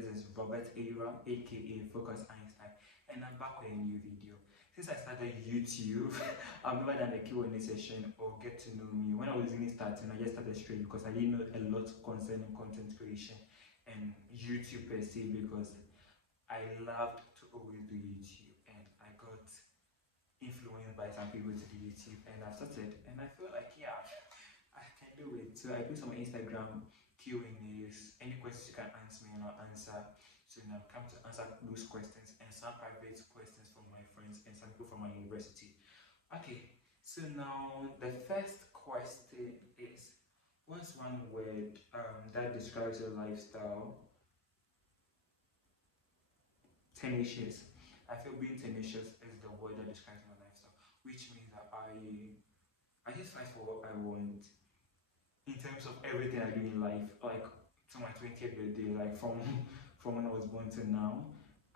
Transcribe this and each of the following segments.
this is Robert Eyram, aka Focus Einstein, and I'm back with a new video. Since I started YouTube, I've never done a Q&A session or get to know me. When I was really starting, I just started straight because I didn't know a lot concerning content creation and YouTube per se, because I loved to always do YouTube, and I got influenced by some people to do YouTube, and I started, and I feel like, yeah, I can do it. So I do some Instagram Q&As, any questions you can answer me and I'll answer. So now I've come to answer those questions and some private questions from my friends and some people from my university. Okay, so now the first question is, what's one word that describes your lifestyle? Tenacious. I feel being tenacious is the word that describes my lifestyle, which means that I just fight for what I want in terms of everything I do in life, like to my 20th birthday, like from when I was born to now.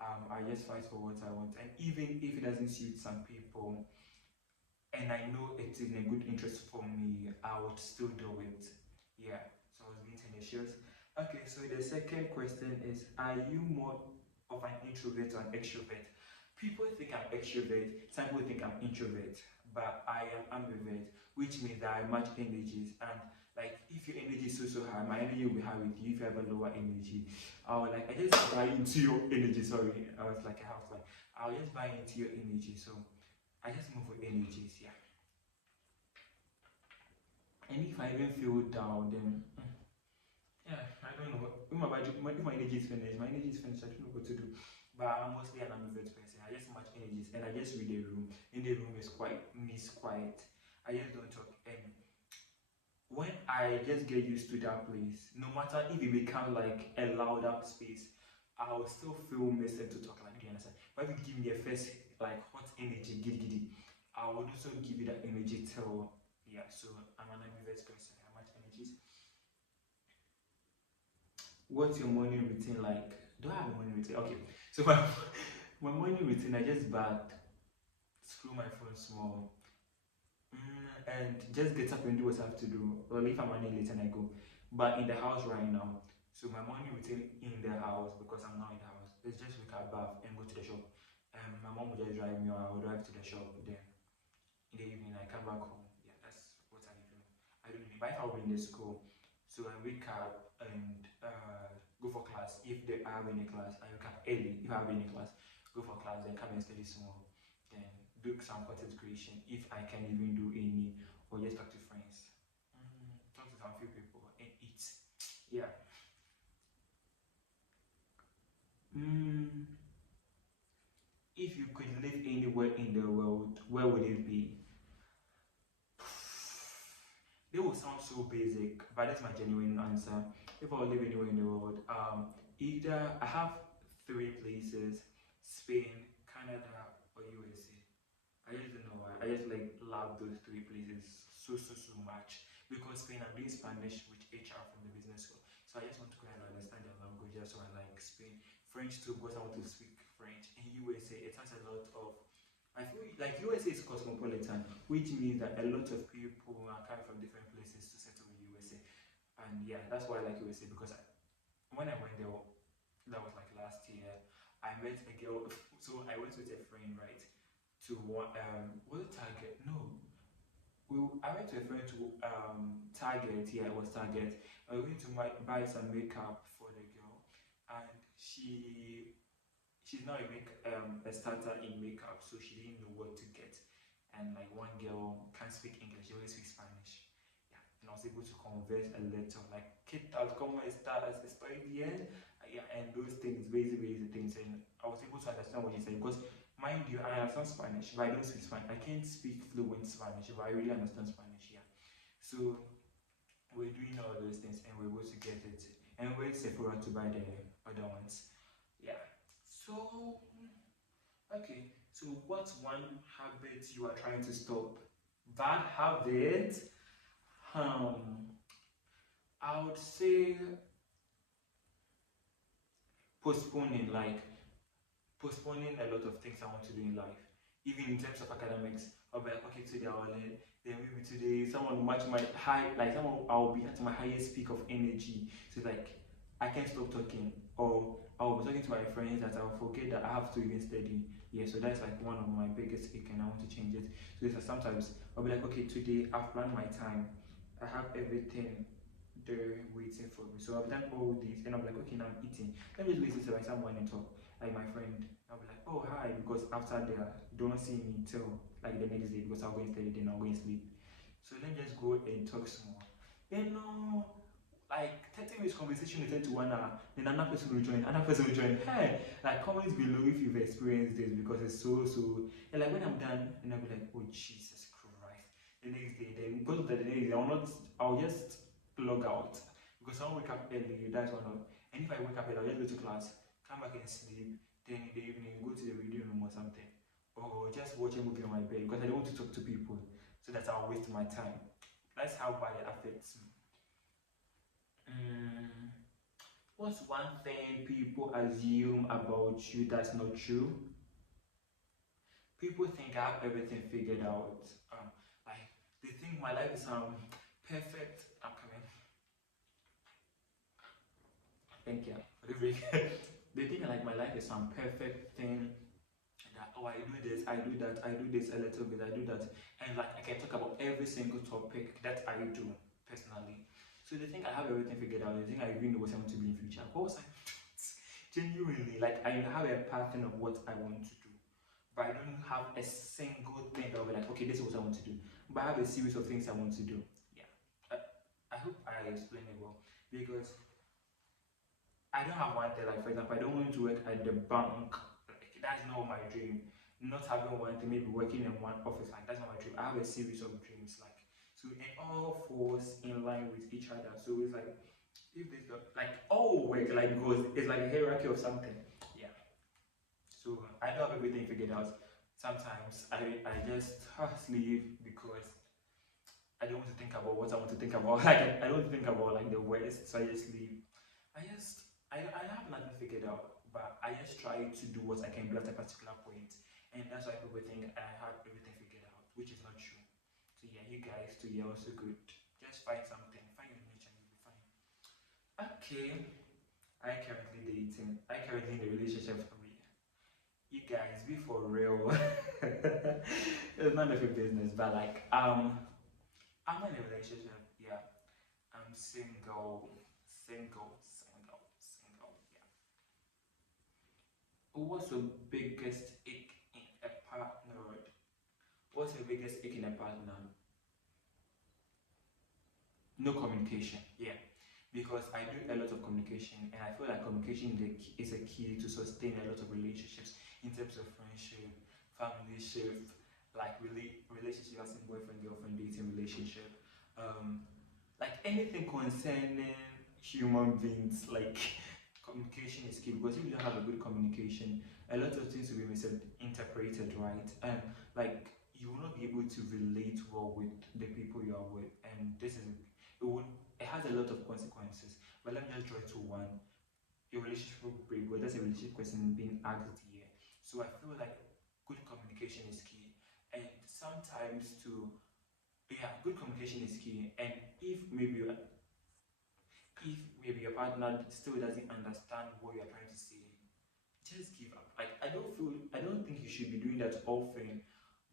I just fight for what I want, and even if it doesn't suit some people, and I know it's in a good interest for me, I would still do it. Yeah, so I was being tenacious. Okay, so the second question is, are you more of an introvert or an extrovert? People think I'm extrovert, some people think I'm introvert, but I am ambivert, which means that I match energies. And like, if your energy is so high, my energy will be high with you. If you have a lower energy, I just buy into your energy. Sorry, I was like a house, like I'll just buy into your energy. So I just move with energies, yeah. And if I even feel down, then yeah, I don't know. If my energy is finished, I don't know what to do. But I'm mostly an ambivert person. I just match energies, and I just read the room. In the room is quiet, I just don't talk. And when I just get used to that place, no matter if it becomes like a louder space, I will still feel myself to talk, like, do you understand? But if you give me a first like hot energy, giddy, I will also give you that energy till, yeah. So I'm an ambivert person. I match energies. What's your morning routine like? Do I have a morning routine? Okay, so my morning routine, I just bath, screw my phone small, and just get up and do what I have to do. Well, if I'm running late and I go, but in the house right now. So my morning routine in the house, because I'm not in the house, is just wake up, bath, and go to the shop. My mom will just drive me, or I will drive to the shop. Then in the evening I come back home. Yeah, that's what I do. I don't know. But if I will be in the school, so I wake up and go for class. If I have any class, I wake up early. If I have any class, go for class, then come and study small. Then do some content creation if I can even do any, or just talk to friends. Talk to some few people and eat. Yeah. If you could live anywhere in the world, where would it be? They will sound so basic, but that's my genuine answer. If I live anywhere in the world, either I have 3 places: Spain, Canada, or USA. I just don't know why. I just like love those 3 places so much, because Spain, I'm doing Spanish with HR from the business school, so I just want to go and understand their language. So I like Spain. French too, because I want to speak French. In USA, it has a lot of, I feel like USA is cosmopolitan, which means that a lot of people are coming from different places to settle in USA. And yeah, that's why I like USA, because when I went there, that was like last year, I met a girl. So I went with a friend, right, to what Target? No. I went to a friend to Target. Yeah, it was Target. I was going to buy some makeup for the girl, and she's not a starter in makeup, so she didn't know what to get. And like, one girl can't speak English; she only speaks Spanish. Yeah, and I was able to converse a little, like, "¿Qué tal? ¿Cómo estás? Estoy bien." Yeah, and those things, basic things, and I was able to understand what she said, because, mind you, I understand Spanish, but I don't speak Spanish. I can't speak fluent Spanish, but I really understand Spanish. Yeah, so we're doing all those things, and we're able to get it, and we're Sephora to buy the other ones. Yeah. So okay. So what's one habit you are trying to stop? Bad habit. I would say postponing, like postponing a lot of things I want to do in life, even in terms of academics. I'll be like, okay, today I'll learn, then maybe today someone will match my high, like someone, I'll be at my highest peak of energy. So like, I can't stop talking, or I'll be talking to my friends that I'll forget that I have to even study. Yeah, so that's like one of my biggest ache, and I want to change it. So it's like sometimes I'll be like, okay, today I've planned my time, I have everything there waiting for me. So I've done all this, and I'm like, okay, now I'm eating. Let me just listen to like someone and talk. Like my friend, I'll be like, oh hi, because after that, don't see me till like the next day because I'll go and study, then I'll go and sleep. So let me just go and talk small. You know, like 30 minutes conversation will turn to 1 hour, then another person will join, another person will join. Hey, like comment below if you've experienced this because it's so. And like when I'm done, and I'll be like, oh Jesus Christ. The next day, then because of the next day, I'll just log out because I'll wake up early. That's one of. And if I wake up early, I'll just go to class, come back and sleep. Then in the evening, go to the reading room or something, or just watch a movie on my bed because I don't want to talk to people, so that I'll waste my time. That's how bad it affects me. Mm, what's one thing people assume about you that's not true? People think I have everything figured out. Like they think my life is perfect. I'm coming. Thank you for the break. They think like my life is some perfect thing. That oh I do this, I do that, I do this a little bit, I do that, and like I can talk about every single topic that I do personally. So they think I have everything figured out. They think I really know what I want to be in future. But was like genuinely like I have a pattern of what I want to do, but I don't have a single thing that will be like okay this is what I want to do. But I have a series of things I want to do. Yeah, I hope I explained it well because I don't have one thing. Like for example, I don't want to work at the bank. Like, that's not my dream. Not having one thing, maybe working in one office. Like that's not my dream. I have a series of dreams. Like so, and all falls in line with each other. So it's like if this like all work like goes. It's like a hierarchy of something. Yeah. So I don't have everything figured out. Sometimes I just sleep because I don't want to think about what I want to think about. Like I don't think about like the worst. So I just sleep. I have nothing figured out, but I just try to do what I can do at a particular point, and that's why people think I have everything figured out, which is not true. So yeah, you guys too, you're also good. Just find something, find your niche, and you'll be fine. Okay, I currently dating. I currently in a relationship for me. You guys, be for real. It's none of your business, but like I'm in a relationship. Yeah, I'm single, single. Yeah. What's your biggest ache in a partner? What's your biggest ache in a partner? No communication. Yeah. Because I do a lot of communication, and I feel like communication is a key to sustain a lot of relationships in terms of friendship, family ship, like relationship as in boyfriend, girlfriend, dating relationship. Um, like anything concerning human beings, like communication is key because if you don't have a good communication, a lot of things will be misinterpreted, right? And like you will not be able to relate well with the people you are with, and this is it has a lot of consequences. But let me just draw it to one. Your relationship will break, but that's a relationship question being asked here. So I feel like good communication is key, and sometimes to yeah, good communication is key. And if maybe your partner still doesn't understand what you're trying to say, just give up. Like I don't think you should be doing that often,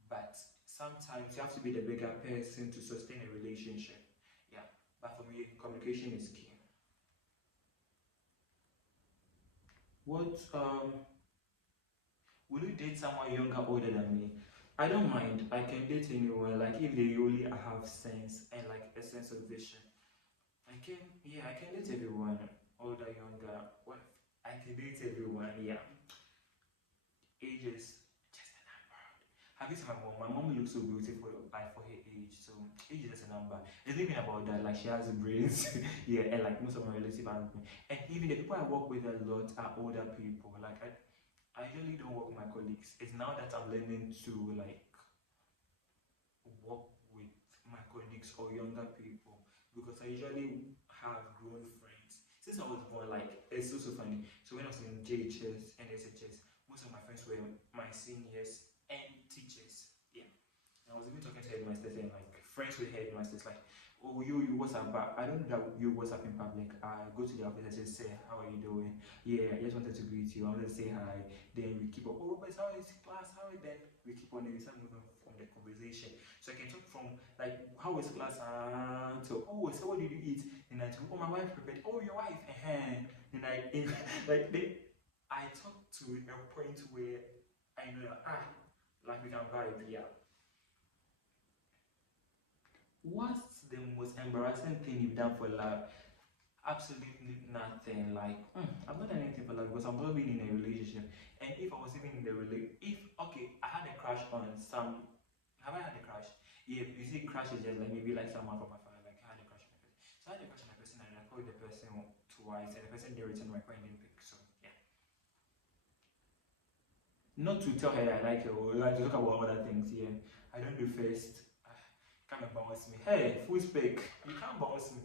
but sometimes you have to be the bigger person to sustain a relationship. Yeah. But for me, communication is key. What will you date someone younger older than me? I don't mind. I can date anyone, like if they only have sense and like a sense of vision. I can date everyone, older, younger. What? I can date everyone. Yeah, age is just a number. Have you seen my mom? My mom looks so beautiful, like for her age. So age is just a number. It's not even about that. Like she has brains. Yeah, and like most of my relatives are. And even the people I work with a lot are older people. Like I usually don't work with my colleagues. It's now that I'm learning to like work with my colleagues or younger people because I usually have grown friends. Since I was born, like it's so funny. So when I was in JHS and SHS, most of my friends were my seniors and teachers. Yeah. And I was even talking to headmasters and like friends with headmasters, like, oh, you WhatsApp, but I don't do that you WhatsApp in public. I go to the office and say, how are you doing? Yeah, I just wanted to greet you. I wanted to say hi. Then we keep on, oh, Robert, how is class? How is then we keep on, we start moving from the conversation. So I can talk from like, how is class? So, oh, so what did you eat? And I talk, oh, my wife prepared. Oh, your wife. And I, like, I talk to a point where I know, like we can vibe, yeah. What's the most embarrassing thing you've done for love? Absolutely nothing. Like, I've not done anything for love because I've not been in a relationship. And if I was even in the relationship, if, okay, I had a crush on some, have I had a crush? Yeah, you see, crush is just like maybe like someone from my family, like I had a crush on a person. So I had a crush on a person and I called the person twice and the person didn't return my call and didn't pick. So, yeah. Not to tell her I like her or like to talk about other things, yeah. I don't do first. Come and bounce me. Hey, full spec. You can't bounce me.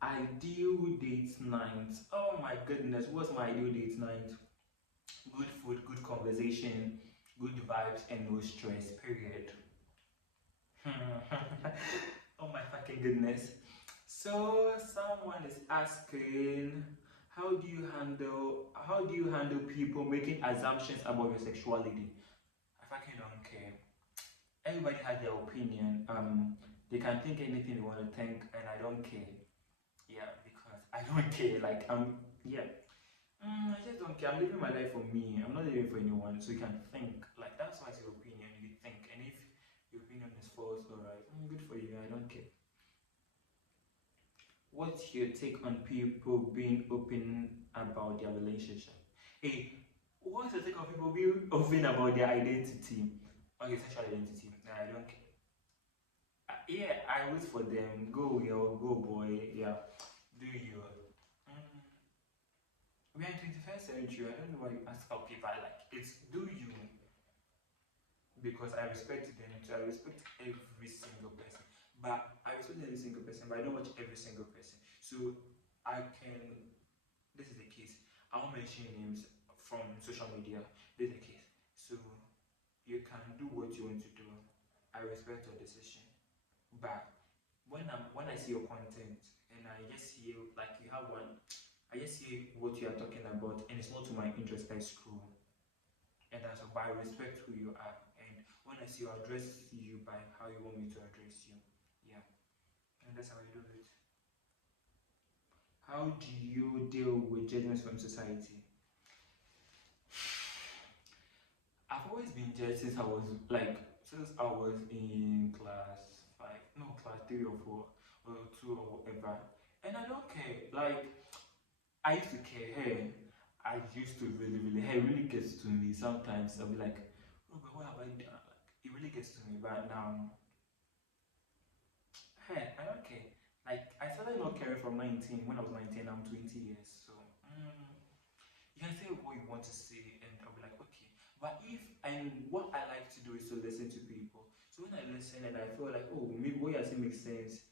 Ideal date night. Oh my goodness, what's my ideal date night? Good food, good conversation, good vibes, and no stress. Period. Oh my fucking goodness. So someone is asking, how do you handle people making assumptions about your sexuality? I fucking don't care. Everybody has their opinion. They can think anything they want to think, and I don't care. Yeah, because I don't care. Like yeah. I just don't care. I'm living my life for me. I'm not living for anyone. So you can think. Like that's why it's your opinion. You think, and if your opinion is false, alright, good for you. I don't care. What's your take on people being open about their relationship? Hey, what's your take on people being open about their identity? Or your sexual identity? Nah, I don't care. Yeah, I wish for them. Go, yo, go, boy. Yeah, do you? Mm, we are in 21st century. I don't know why you ask how people are like. It's do you because I respect them too. I respect every single person. But I respect every single person, but I don't watch every single person. So I can this is the case. I won't mention names from social media. This is the case. So you can do what you want to do. I respect your decision. But when I see your content and I just hear like you have one, I just hear what you are talking about and it's not to my interest, I scroll. And that's why I respect who you are. And when I see you address you by how you want me to address you. Yeah. And that's how I do it. How do you deal with judgments from society? I've always been judged since I was in class five, no class three or four or two or whatever. And I don't care. Like I used to care. Hey, I used to really. Hey, it really gets to me sometimes. I'll be like, oh, but what have I done? Like it really gets to me. But now, hey, I don't care. Like I started not caring from 19. When I was 19, I'm 20 years. So you can say what you want to say, and I'll be like, okay. But if and what I like to do is to listen to people. So when I listen and I feel like, oh, maybe what you're saying makes sense,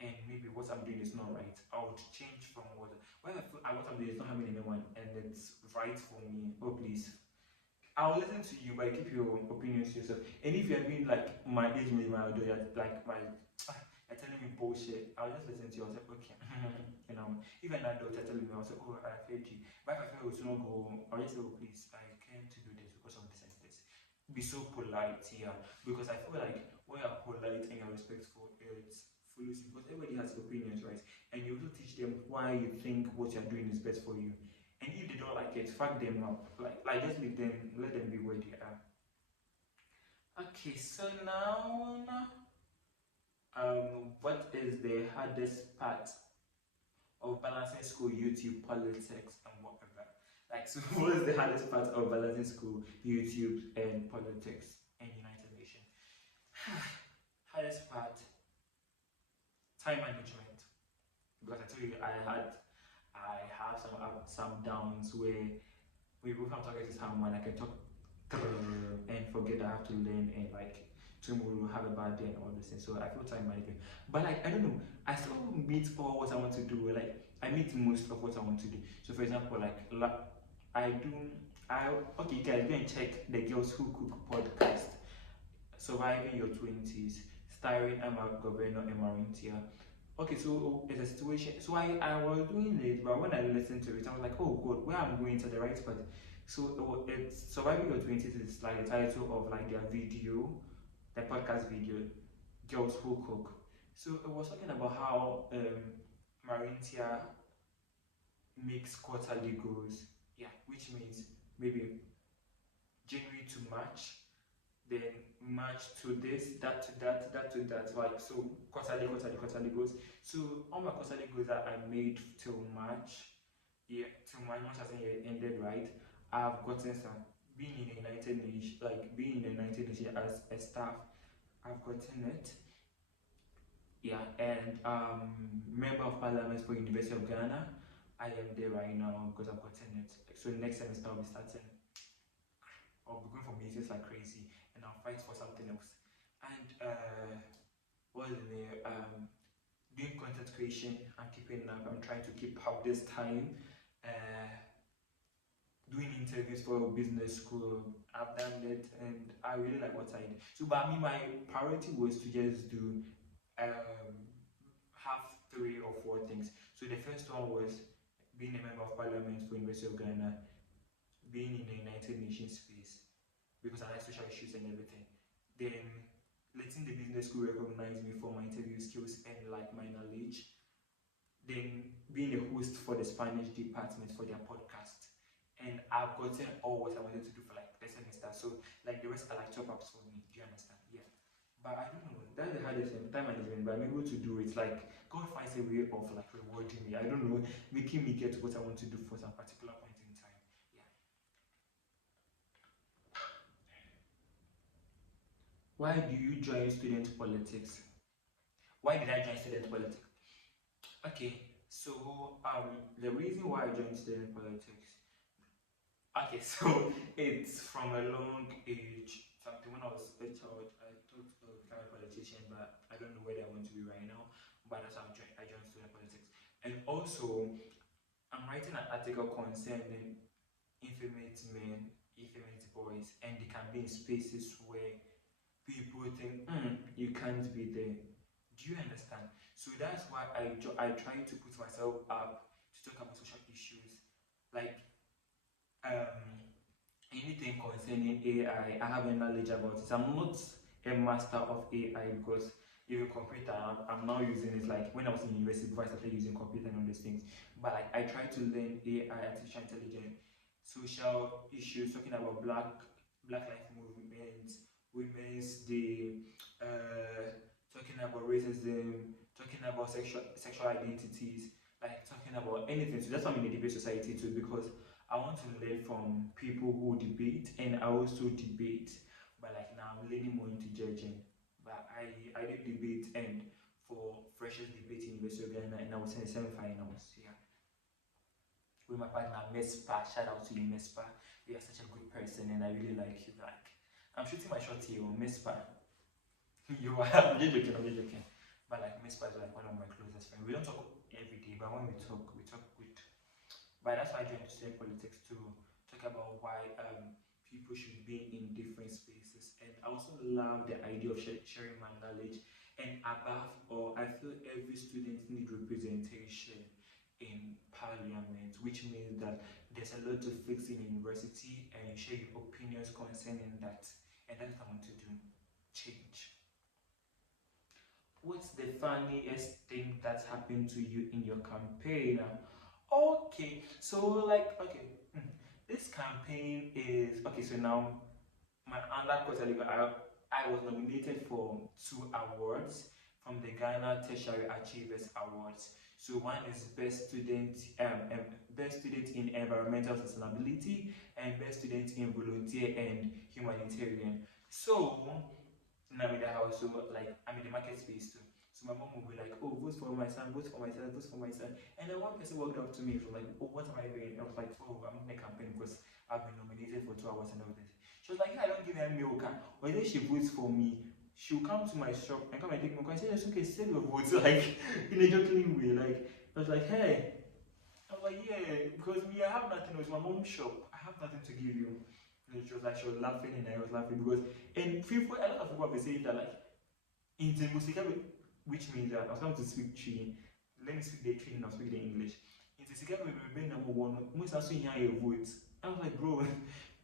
and maybe what I'm doing is not right, I would change from when I feel what I'm doing is not having anyone, and it's right for me. Oh, please. I'll listen to you, but keep your opinions to yourself. And if you're being like my age, maybe my audio, like my you're telling me bullshit, I'll just listen to you. I'll say, okay. If an adult are telling me, I'll say, oh, I heard you. But if I feel it's not go, I'll just say, oh, please, I can't do this because of this and this. Be so polite, yeah. Because I feel like when you're polite and you're respectful, it's foolish because everybody has opinions, right? And you also teach them why you think what you're doing is best for you. And if they don't like it, fuck them up. Like just leave them, let them be where they are. Okay, so now, what is the hardest part of balancing school, YouTube, politics, and whatever? Like, so what is the hardest part of balancing school, YouTube, and politics and United Nations? Hardest part, time management. Because I told you I have some ups, some downs where we both have talking to someone I can talk and forget I have to learn and like tomorrow have a bad day and all this things. So I feel time management. But like I don't know, I still meet all what I want to do. Like I meet most of what I want to do. So for example, I do I okay guys go and check the Girls Who Cook podcast. Surviving Your 20s, starring Emma Governor and Marintia. Okay, so it's a situation. So I was doing it, but when I listened to it, I was like, oh god, where I'm going to the right spot. So it's Surviving Your 20s is like the title of like their video, the podcast video, Girls Who Cook. So it was talking about how Marintia makes quarterly goals. Yeah, which means maybe January to March, then March to this, that to that, that to that. Like so, quarterly goals. So all my quarterly goals that I made till March, yeah, till March hasn't yet ended, right? I've gotten some. Being in the United Nations, like being in the United Nations as a staff, I've gotten it. Yeah, and member of parliament for University of Ghana. I am there right now because I've gotten it. So next semester I'll be starting. I'll be going for meetings like crazy, and I'll fight for something else. And what is the doing content creation? I'm keeping up. I'm trying to keep up this time. Uh, Doing interviews for a business school. I've done it, and I really like what I did. So, but I mean, my priority was to just do have 3 or 4 things. So the first one was being a member of parliament for University of Ghana, being in the United Nations space because I like social issues and everything. Then letting the business school recognize me for my interview skills and like my knowledge. Then being a host for the Spanish department for their podcast. And I've gotten all what I wanted to do for like the semester. So like the rest are like top ups for me. Do you understand? Yeah. But I don't know. That's the hardest thing, time management. But I'm able to do it. Like God finds a way of like rewarding me. I don't know, making me get what I want to do for some particular point in time. Yeah. Why do you join student politics? Why did I join student politics? Okay, so the reason why I joined student politics. Okay, so it's from a long age. Something when I was a child, I thought I would become a politician, but I don't know where I want to be right now. But that's how I joined student politics. And also, I'm writing an article concerning infamous men, infamous boys, and they can be in spaces where people think you can't be there. Do you understand? So that's why I try to put myself up to talk about social issues, like um, anything concerning AI. I have a knowledge about it. I'm not a master of AI because even computer, I'm now using it. Like when I was in university, before I started using computer and all these things. But like I try to learn AI, artificial intelligence, social issues, talking about Black Life Movement, Women's Day, talking about racism, talking about sexual identities, like talking about anything. So that's why I'm in the debate society too, because I want to learn from people who debate, and I also debate. But like now I'm leaning more into judging. But I did debate, and for freshers debate in University of Ghana, and I was in the semi-finals. Yeah, with my partner Mespa. Shout out to you, Mespa. You are such a good person, and I really like you. Like I'm shooting my shot here on Mespa. You are. I'm just joking. I'm just joking. But like Mespa is like one of my closest friends. We don't talk every day, but when we talk good. But that's why I joined student politics to talk about why people should be in different spaces. And I also love the idea of sharing my knowledge. And above all, I feel every student needs representation in parliament, which means that there's a lot to fix in university and share your opinions concerning that. And that's what I want to do. Change. What's the funniest thing that's happened to you in your campaign? Okay, so like this campaign is okay. So now my under quarterly, I was nominated for 2 awards from the Ghana Tertiary Achievers Awards. So one is best student in environmental sustainability and best student in volunteer and humanitarian. So now in the house, so like I'm in the market space too. So my mom will be like, "Oh, vote for my son, vote for my son, vote for my son." And then one person walked up to me from like, "Oh, what am I doing?" I was like, "Oh, I'm in a campaign because I've been nominated for 2 hours and all this." She was like, "Yeah, I don't give her milk." Or then she votes for me. She'll come to my shop and come and take milk. I said, "It's okay, save your votes." Like in a joking way. Like I was like, "Hey," I was like, "Yeah, because me, I have nothing else. My mom's shop. I have nothing to give you." And she was like, she was laughing, and I was laughing because, and people, a lot of people have been saying that like in the music, which means that I was going to speak Twi. Let me speak the Twi and I'll speak the English. In the second we remain number one. Most also hear your vote. I was like, bro,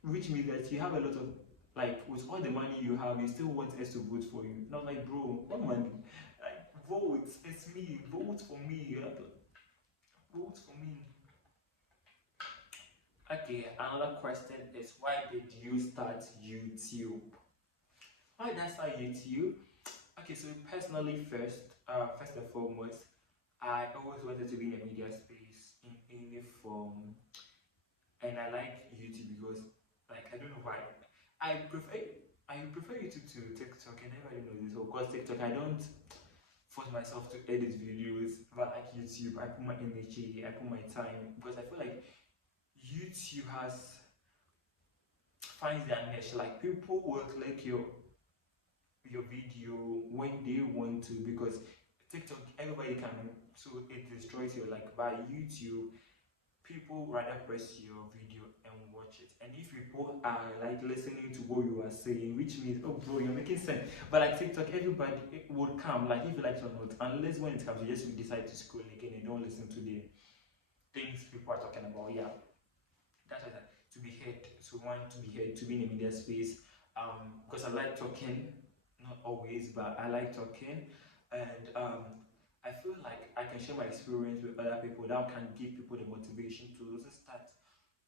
which means that you have a lot of like with all the money you have, you still want us to vote for you. And I was like, bro, what money? Like vote, it's me, vote for me. You have to vote for me. Okay, another question is why did you start YouTube? Why did I start YouTube? Okay, so personally, first and foremost, I always wanted to be in a media space in any form, and I like YouTube because, like, I don't know why, I prefer YouTube to TikTok, and everybody knows this. Of course, TikTok, I don't force myself to edit videos, but like YouTube, I put my energy, I put my time because I feel like YouTube finds their niche. Like people will click your video when they want to because TikTok everybody can, so it destroys you. Like by YouTube, people rather press your video and watch it. And if people are like listening to what you are saying, which means oh bro, you're making sense. But like TikTok, everybody would come, like if you like it or not, unless when it comes you just decide to scroll again and don't listen to the things people are talking about. Yeah. That's why to be heard, to want to be heard, to be in a media space. Because I like talking, not always, but I like talking, and I feel like I can share my experience with other people that can give people the motivation to also start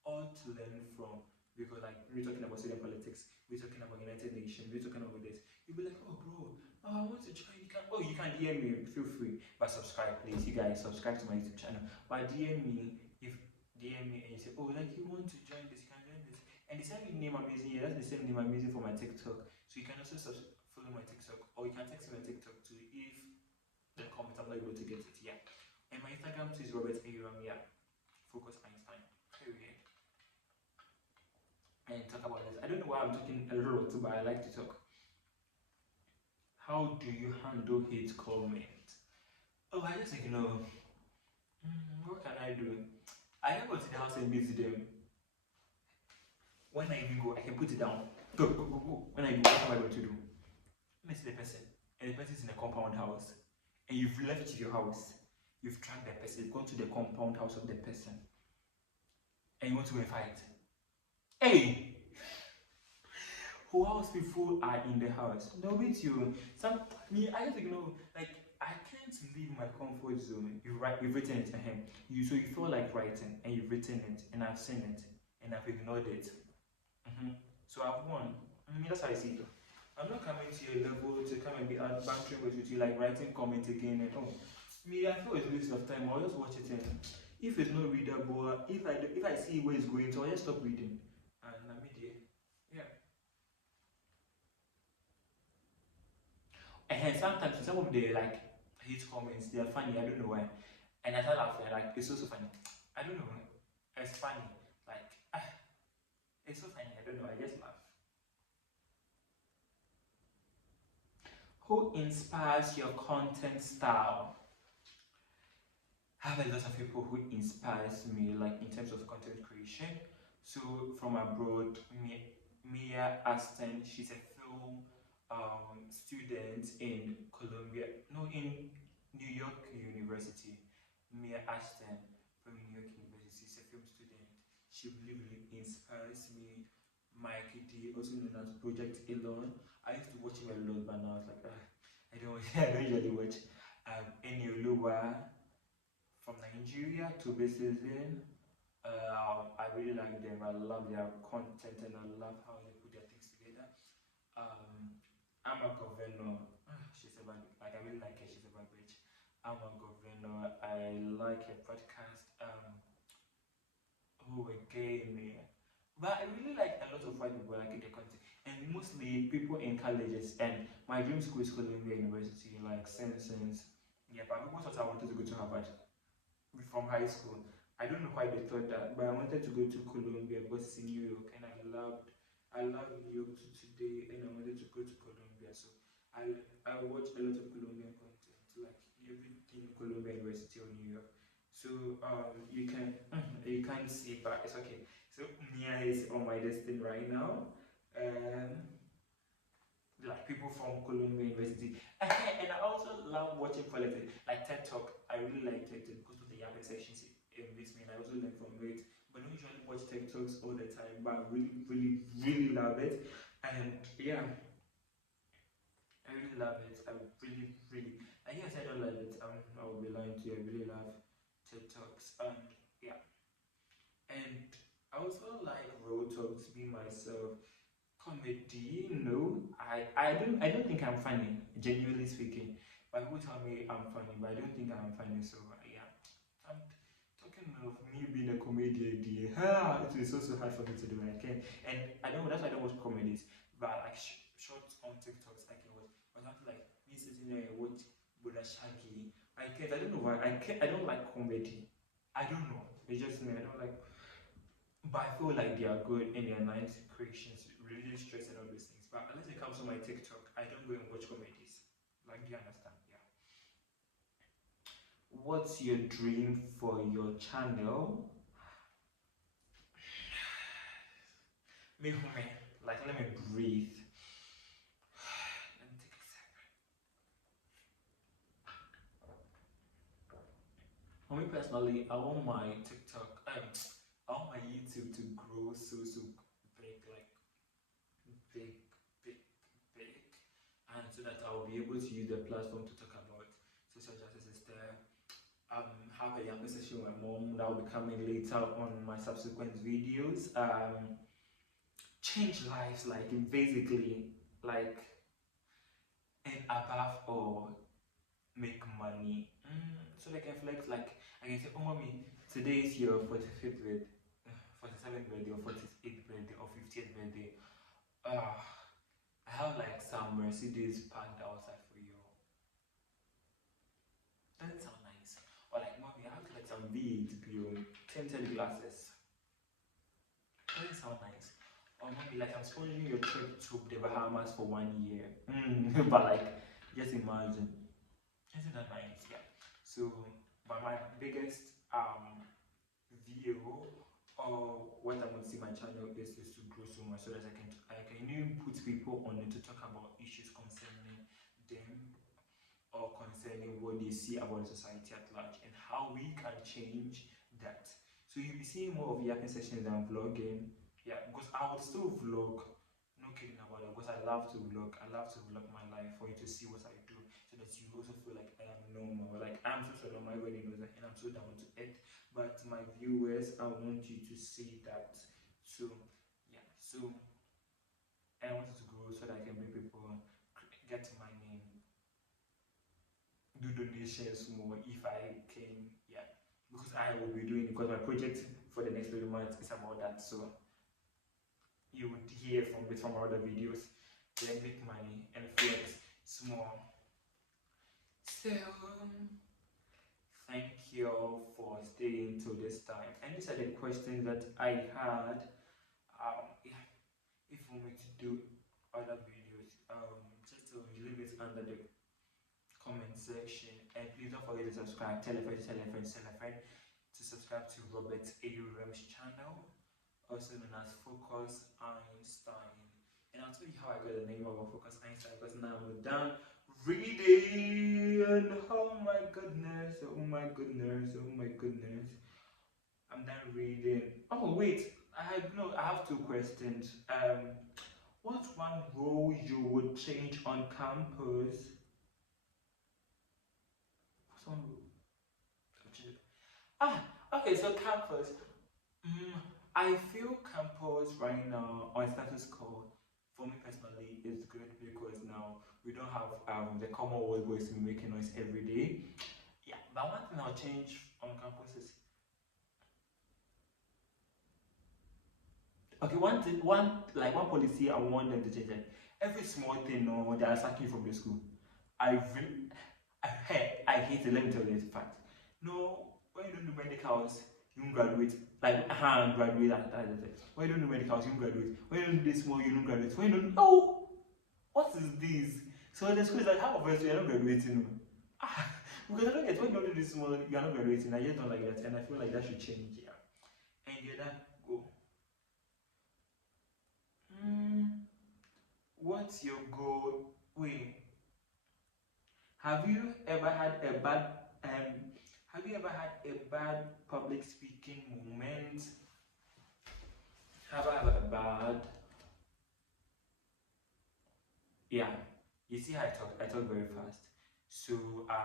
all to learn from. Because like we're talking about Syrian politics, we're talking about United Nations, we're talking about this. You'll be like, oh bro, oh, I want to join. You can DM me, feel free, but subscribe, please. You guys subscribe to my YouTube channel. But DM me if DM me and you say, oh, like you want to join this, you can join this. And the same name I'm using here, that's the same name I'm using for my TikTok. So you can also follow my TikTok, or you can text me on TikTok too if the comment I'm not able to get it. Yeah. And my Instagram too is Robert Eyram. Yeah. Focus Einstein. Period. And talk about this. I don't know why I'm talking a lot, but I like to talk. How do you handle hate comment? Oh, I just ignore. What can I do? I go to the house and visit them. When I even go, I can put it down. Go, go, go, go. When I go, what am I going to do? Let me see the person. And the person is in a compound house. And you've left your house. You've tracked the person. You've gone to the compound house of the person. And you want to go and fight. Hey! Who else people are in the house? They'll beat you. I just know, like, I can't leave my comfort zone. You've written it to him. So you feel like writing, and you've written it, and I've seen it, and I've ignored it. So I've won. That's how I see it. I'm not coming to your level to come and be bantering with you, like writing comment again and oh. I feel it's a waste of time. I'll just watch it and if it's not readable, if I see where it's going to, I'll just stop reading. And I'm there. Yeah. And sometimes some of the like hate comments, they are funny, I don't know why. And I start laughing, like it's so funny. I don't know. It's funny. Like it's so funny, I don't know, I just laugh. Who inspires your content style? I have a lot of people who inspires me, like in terms of content creation. So from abroad, Mia Aston, she's a film student in New York University. Mia Ashton from New York University, she's a film student. She really inspires me. Mike D, also known as Project Elon. I used to watch him a lot, but now I was like, I don't I don't usually watch. Enioluwa from Nigeria to Season. I really like them. I love their content and I love how they put their things together. I'm a governor. She's a bad, like I really like her. She's a bad bitch. I'm a governor. I like her podcast. Oh again, but I really like a lot of white people like the content, and mostly people in colleges. And my dream school is Columbia University, like since yeah. But people thought I wanted to go to Harvard from high school. I don't know why they thought that, but I wanted to go to Columbia because it's in New York, and I love New York to today, and I wanted to go to Columbia. So I watch a lot of Colombian content, like everything Columbia University or New York. So you can see, but it's okay. So Mia is on my destiny right now. Um, like people from Columbia University. And I also love watching politics, like TED Talk. I really like TED Talk because of the Yahoo sections it makes me, and I also learn from it. But I don't usually watch TED Talks all the time, but I really, really, really love it. And yeah, I really love it. I really, really. And yes, I don't love it. I will be lying to you. I really love TED Talks. Yeah, and I also like road talks. Be myself. Comedy? No, I don't think I'm funny. Genuinely speaking, but people tell me I'm funny, but I don't think I'm funny. So yeah, I'm talking of me being a comedian. It is also hard for me to do. I can, and I don't. That's why I don't watch comedies. But like shorts on TikToks, like it was, for example, like me sitting there and watch Buddha Shaggy. I can't. I don't know why. I can't. I don't like comedy. I don't know. It's just me. I don't like, but I feel like they are good and they are nice creations, religious stress and all those things. But unless it comes to my TikTok, I don't go and watch comedies. Like, do you understand? Yeah. What's your dream for your channel? Me, like, let me breathe. Let me take a second. For me personally, I want my TikTok, I want my YouTube to grow so big, like big, big, big, and so that I'll be able to use the platform to talk about social justice there. Have a younger session with my mom that will be coming later on my subsequent videos. Change lives, like basically, like, and above all, make money. So like I flex, like I can say, oh mommy, today is your 45th birthday, 47th birthday, or 48th birthday, or 50th birthday. Uh, I have like some Mercedes parked outside for you. Doesn't sound nice. Or like, mommy, I have like some V8 or tinted glasses. Doesn't sound nice. Or maybe like I'm sponsoring your trip to the Bahamas for 1 year. But like, just imagine. Isn't that nice? Yeah. So, but my biggest view or what I want to see my channel is to grow so much so that I can even put people on it to talk about issues concerning them or concerning what they see about the society at large and how we can change that. So you'll be seeing more of yapping sessions than vlogging. Yeah, because I would still vlog, no kidding about it, because I love to vlog. I love to vlog my life for you to see what I do so that you also feel like I am normal. Like I'm so sort of my wedding knows and I'm so down to it. But my viewers, I want you to see that. So yeah, so I want it to grow so that I can bring people get my name, do donations more if I can, yeah, because I will be doing it because my project for the next 3 months is about that. So you would hear from it from other videos, then make money and flex small. So thank you all for staying till this time. And these are the questions that I had. Yeah, if you want me to do other videos, just leave it under the comment section, and please don't forget to subscribe. Tell a friend, tell a friend, tell a friend to subscribe to Robert Eyram's channel, also known as Focus Einstein. And I'll tell you how I got the name of Focus Einstein, because now I'm done reading. Oh my goodness, oh my goodness, oh my goodness. I'm done reading. Oh wait, I have two questions. What's one rule you would change on campus? What's one rule? Ah, okay, so campus. I feel campus right now on status quo for me personally is good because now we don't have the common world boys making noise every day. Yeah, but one thing I'll change on campus is, okay, one policy I want them to change, like every small thing, no, they are sacking from the school. I really, I hate it. Let me tell you this fact. No, when you don't do medicals, you won't graduate. Like, graduate. When you don't do medicals, you won't graduate. When you don't do this small, you don't graduate. When you don't, oh, what is this? So the school is like, how obviously you're not graduating? Ah, because I don't get when you don't do this small, you're not graduating. I just don't like that, and I feel like that should change. Yeah. And the other go. Mm, what's your goal? Wait, have you ever had a bad um have you ever had a bad public speaking moment? Have I ever a bad? Yeah, you see how I talk very fast. So I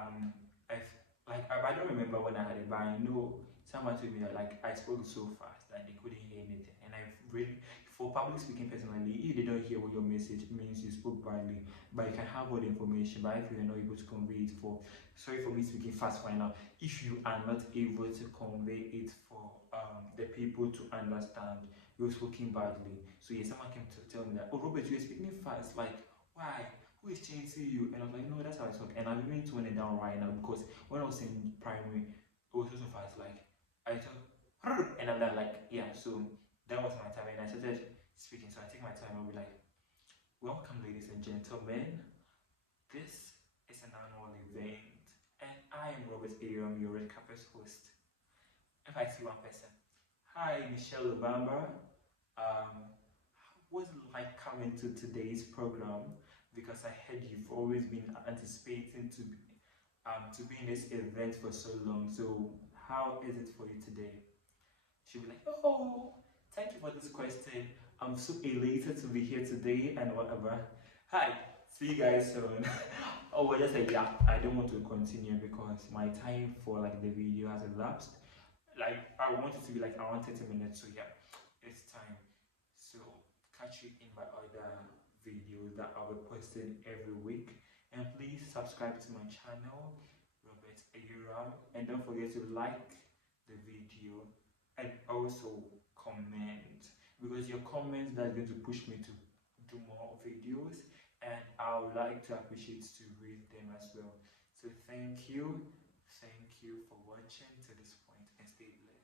I don't remember when I had it, but I know someone told me that like I spoke so fast that they couldn't hear anything, and I really, for public speaking personally, if they don't hear what your message means, you spoke badly, but you can have all the information, but if you're not able to convey it for, sorry for me speaking fast right now, if you are not able to convey it for the people to understand, you're speaking badly. So yeah, someone came to tell me that, oh Robert, you're speaking fast, like why? Who is chasing you? And I was like, no, that's how I talk. And I'm even toning it down right now because when I was in primary, it was also fast. Like I talk, and I'm done. Like yeah. So that was my time, and I started speaking. So I take my time. I'll be like, welcome, ladies and gentlemen. This is an annual event, and I am Robert Eyram, your red carpet host. If I see one person, hi, Michelle Obama. Um, what's it like coming to today's program? Because I heard you've always been anticipating to be in this event for so long. So how is it for you today? She'll be like, oh, thank you for this question. I'm so elated to be here today and whatever. Hi, see you guys soon. Oh, well, just say yeah. I don't want to continue because my time for like the video has elapsed. Like I want it to be like around 30 minutes. So yeah, it's time. So catch you in my other videos that I'll be posting every week. And please subscribe to my channel, Robert Eyram, and don't forget to like the video and also comment, because your comments that's going to push me to do more videos, and I would like to appreciate to read them as well. So thank you for watching to this point, and stay blessed.